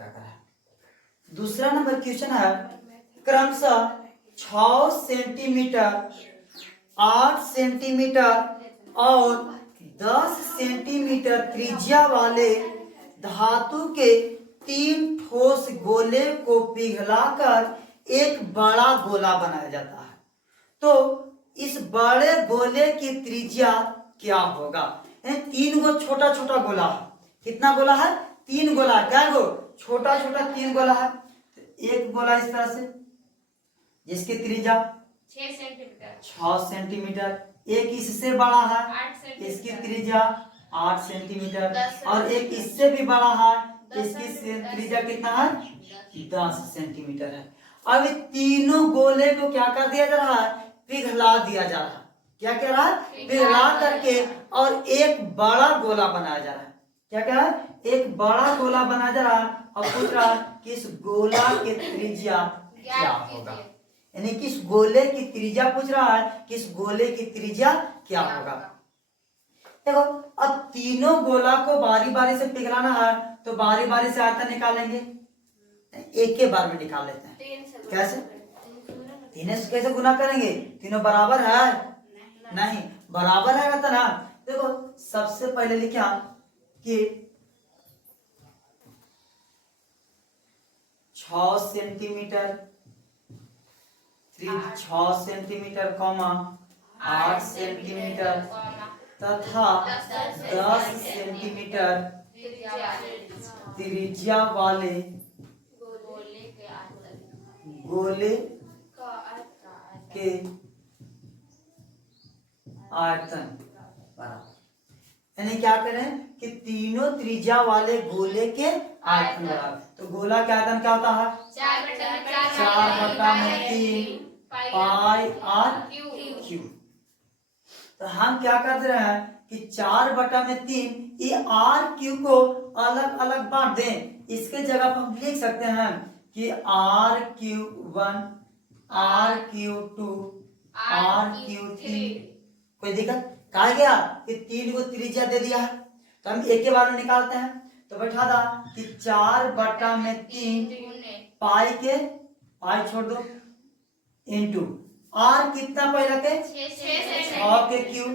क्या करा। दूसरा नंबर क्वेश्चन है क्रमशः 6 सेंटीमीटर, 8 सेंटीमीटर और 10 सेंटीमीटर त्रिज्या वाले धातु के 3 ठोस गोले को पिघलाकर एक बड़ा गोला बनाया जाता है। तो इस बड़े गोले की त्रिज्या क्या होगा। 3 गो छोटा छोटा गोला है। कितना गोला है? 3 गोला है। क्या गो? छोटा छोटा 3 गोला है। एक गोला इस तरह से जिसकी त्रिज्या 6 सेंटीमीटर, एक इससे बड़ा है, इसकी त्रिज्या 8 सेंटीमीटर, और एक इससे भी बड़ा है, इसकी त्रिज्या कितना है? 10 सेंटीमीटर है। अब तीनों गोले को क्या कर दिया जा रहा है? पिघला दिया जा रहा है। क्या कह रहा है? पिघला करके और एक बड़ा गोला बनाया जा रहा है। क्या कह रहा है? एक बड़ा गोला बनाया जा रहा है और पूछ रहा है कि इस गोला की त्रिज्या क्या होगा। यानी कि इस गोले की त्रिज्या पूछ रहा है कि इस गोले की त्रिज्या क्या होगा। देखो अब तीनों गोला को बारी बारी से पिघलाना है तो बारी बारी से आयतन निकालेंगे। एक के बार में निकाल लेते हैं। कैसे? 3 से कैसे गुना करेंगे? तीनों बराबर है? नहीं, बराबर है तो ना। देखो सबसे पहले लिखा कि 6 सेंटीमीटर 6 सेंटीमीटर, 8 सेंटीमीटर तथा 10 सेंटीमीटर त्रिज्या वाले गोले के आयतन बराबर। यानी क्या करें कि तीनों त्रिज्या वाले गोले के आयतन बराबर। तो गोला का आयतन क्या होता है? 4/3 पाई आर क्यू। तो हम क्या कर रहे हैं कि 4/3 ये आर क्यू को अलग अलग बांट दें। इसके जगह पर हम लिख सकते हैं कि RQ1, RQ2, RQ3। कोई दिक्कत? कहा गया कि 3 को त्रिज्या दे दिया है तो हम एक के बारे में निकालते हैं। तो बैठा था कि 4/3 पाई के, पाई छोड़ दो, इंटू आर कितना पहला के 6 के क्यूब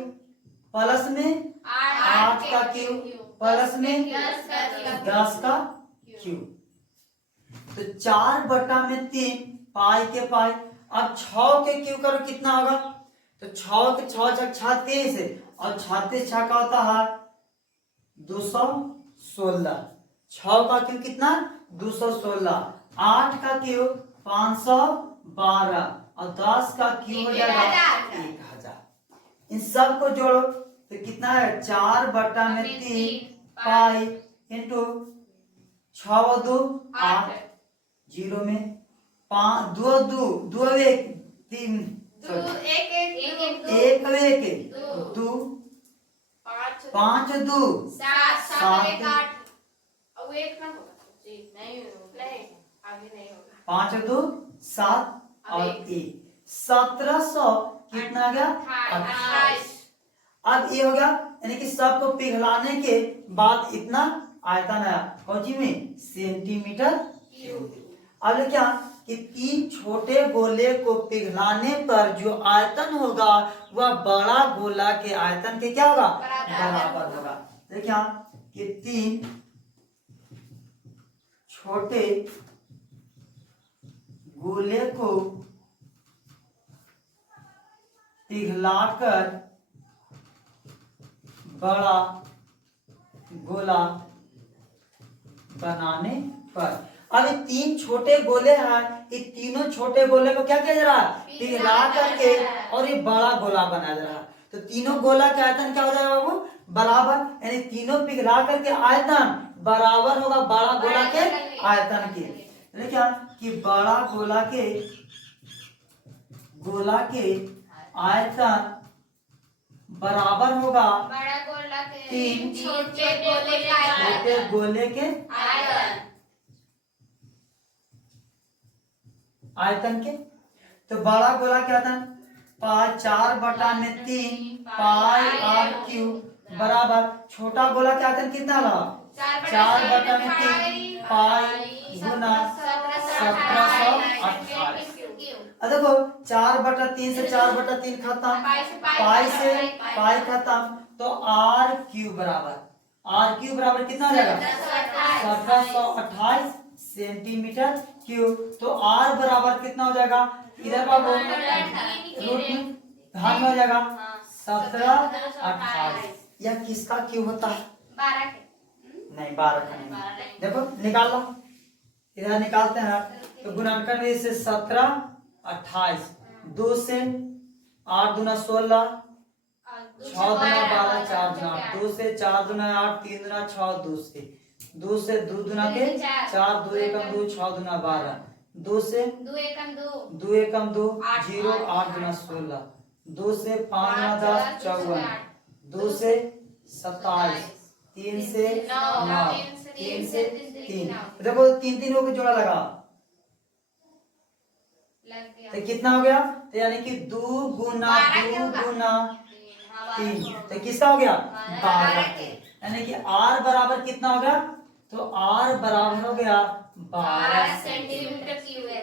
प्लस में 8 का क्यूब प्लस में 10 का क्यूब। तो 4/3 पाई के पाई। अब 6 के क्यूब करो कितना होगा? तो 6 के 6 36 और 36 6 का होता है 216। 6 का क्यूब कितना? 216। 8 का क्यूब 512 और 10 का क्यूब हो जाएगा 1000। इन सब को जोड़ो तो कितना है? 4/3 पाई इंटू 6 2 8, 0 में 5 2 2 2 1 3 1 1 2 5 2 7 5 2 7 और 1 1700 कितना गया? 28। अब ये हो गया यानी कि सबको पिघलाने के बाद इतना आयतन आया कौची में? Centimetre cube. अब क्या कि 3 छोटे गोले को पिघलाने पर जो आयतन होगा वह बड़ा गोला के आयतन के क्या होगा? बराबर होगा। देखिए कि 3 छोटे गोले को पिघलाकर बड़ा गोला बनाने पर। अब 3 छोटे गोले हैं, ये तीनों छोटे गोले को क्या किया जा रहा है? पिघला करके और ये बड़ा गोला बनाया जा रहा है। तो तीनों गोला के आयतन क्या हो जाएगा बाबू? बराबर। यानी तीनों पिघला करके आयतन बराबर होगा बड़ा गोला के आयतन के। यानी क्या कि बड़ा गोला के आयतन बराबर होगा बड़ा गोला के 3 छोटे गोले के आयतन के। तो बड़ा गोला के आयतन 4/3 पाई आर क्यूब बराबर छोटा गोला के आयतन कितना रहा? 4/3 पाई गुना 1728। क्यों? अब देखो 4/3 से 4/3 खत्म, पाई से पाई खत्म, तो आर क्यूब बराबर कितना हो जाएगा? 1728 सेंटीमीटर क्यूब। तो आर बराबर कितना हो जाएगा? इधर बाबू रूट में ध्यान में हो जाएगा 1728। यह किसका क्यूब होता है? 12 के नहीं 12 का नहीं। देखो निकाल लो, इधर निकालते हैं तो गुणांकन में से 1728 2 से 8 दूना 16 6 दूना 12 4 दूना 8 2 से 4 दूना 8 3 दूना 6 2 से 2 दूना के 4 2 एकम 2 6 दूना 12 2 से 2 एकम 2 2 एकम 2 0 8 दूना 16 2 से 5 दूना 10 54 2 से 27 3 से 9 3 से 3। देखो 3 को जोड़ा लगा लग गया तो कितना हो गया? तो यानी कि 2 गुना 3 तो किसका हो गया? 12 के। यानी कि आर बराबर कितना हो गया? तो आर बराबर हो गया 12 सेंटीमीटर क्यूब है।